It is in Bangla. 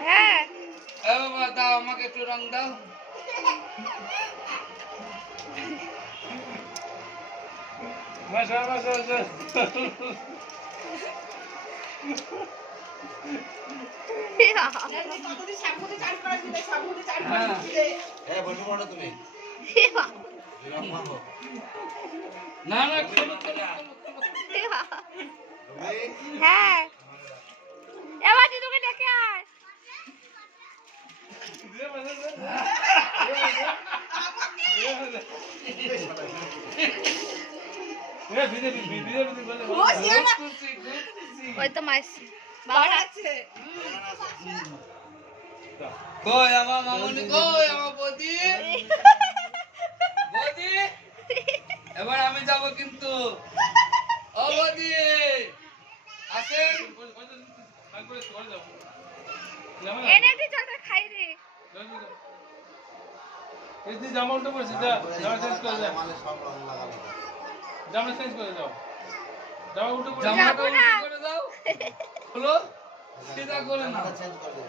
হ্যাঁ বাবা দাও আমাকে একটু রং দাও। না না খোলো খোলো হ্যাঁ এবার তোকে ডেকে আয় ওই তো মাইস বাবা ডাকছে কই আমার মামুনি কই আমার বৌদি বৌদি এবার আমি যাব কিন্তু ও বৌদি আসেন এনে দি চল খাই রে এই যে জামা উল্টো পড়ছে যা জামা চেঞ্জ করে যা জামা চেঞ্জ করে যাও জামা উল্টো পড়ছে জামাটা উল্টো করে দাও হলো সিধা করে নাও চেঞ্জ করে